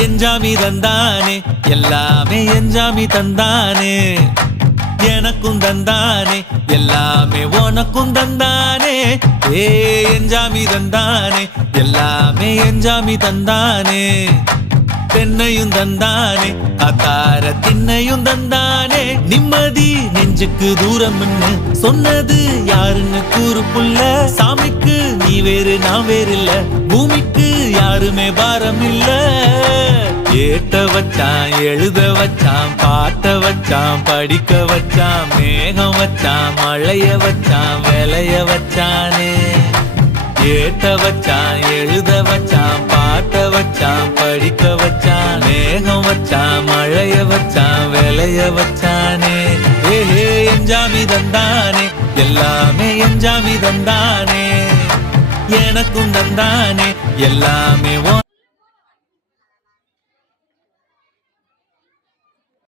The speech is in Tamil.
எஞ்சாமி தந்தானே எல்லாமே எஞ்சாமி தந்தானே எனக்கும் தந்தானே எல்லாமே உனக்கும் தந்தானே ஏ எஞ்சாமி தந்தானே எல்லாமே எஞ்சாமி தந்தானே தென்னையும் தந்தானே அத்தார திண்ணையும் தந்தானே நிம்மதி நெஞ்சுக்கு தூரம்னு சொன்னது யாருன்னு கூறு புள்ள சாமிக்கு நீ வேறு நான் வேறு இல்ல பூமிக்கு யாருமே பாரம் இல்ல ஏட்ட வச்சான் எழுத வச்சான் பாட்ட வச்சான் படிக்க வச்சான் மேகம் வச்சான் மழைய வச்சான் விளைய வச்சானே ஏட்ட வச்சான் எழுத வச்சான் பாட்ட வச்சான் படிக்க வச்சான் மேகம் வச்சான் மழைய வச்சான் விளைய வச்சானே ஏஹே எஞ்சாமி தந்தானே எல்லாமே எஞ்சாமி தந்தானே எனக்கும் தந்தானே எல்லாமே